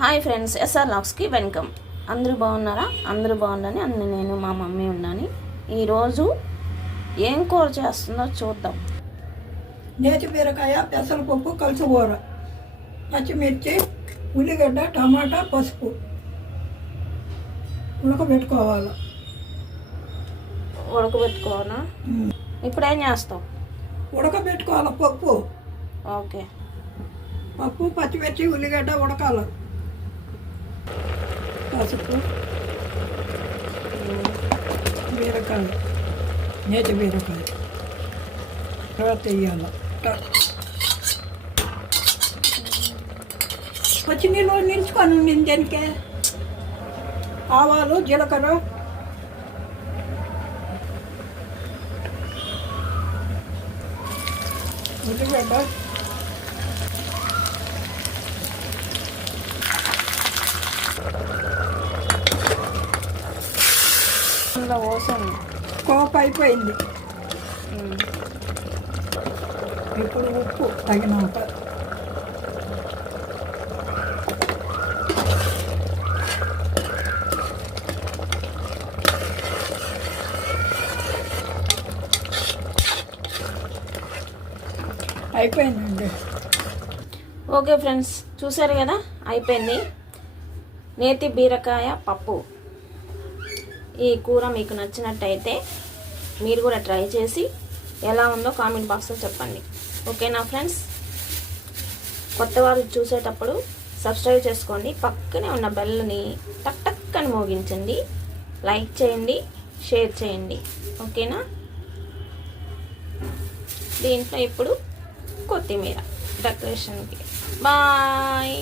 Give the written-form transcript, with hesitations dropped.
Hi friends, SR లాగ్స్కి welcome. అందరూ బాగున్నారా? అందరూ బాగుండని నేను మా మమ్మీ ఉన్నాను. ఈరోజు ఏం కూర చేస్తుందో చూద్దాం. నేతి బీరకాయ, పెసరపప్పు, కలుసుకూర, పచ్చిమిర్చి, ఉల్లిగడ్డ, టమాటా, పసుపు ఉడకబెట్టుకోవాలి. ఉడకబెట్టుకోవాలా? ఇప్పుడు ఏం చేస్తాం? ఉడకబెట్టుకోవాలి పప్పు. ఓకే, పప్పు, పచ్చిమిర్చి, ఉల్లిగడ్డ ఉడకాలి. పసుపు, బీరకాయ, నేతి బీరకాయ తర్వాత వేయాలి. పచ్చినీళ్ళు నిలుచుకొని ఉండింది దానికే. ఆవాలు, జీలకర్ర, ఉల్లిగడ్డ, పోసాను. కోప అయిపోయింది. ఇప్పుడు ఉప్పు తగినంత. అయిపోయిందండి. ఓకే ఫ్రెండ్స్, చూసారు కదా, అయిపోయింది. నేతి బీరకాయ పప్పు. ఈ కూర మీకు నచ్చినట్టయితే మీరు కూడా ట్రై చేసి ఎలా ఉందో కామెంట్ బాక్స్లో చెప్పండి. ఓకేనా ఫ్రెండ్స్? కొత్త వాళ్ళు చూసేటప్పుడు సబ్స్క్రైబ్ చేసుకోండి. పక్కనే ఉన్న బెల్ని టక్ టక్ అని మోగించండి. లైక్ చేయండి, షేర్ చేయండి. ఓకేనా? దీంట్లో ఇప్పుడు కొత్తిమీర డెకరేషన్కి. బాయ్.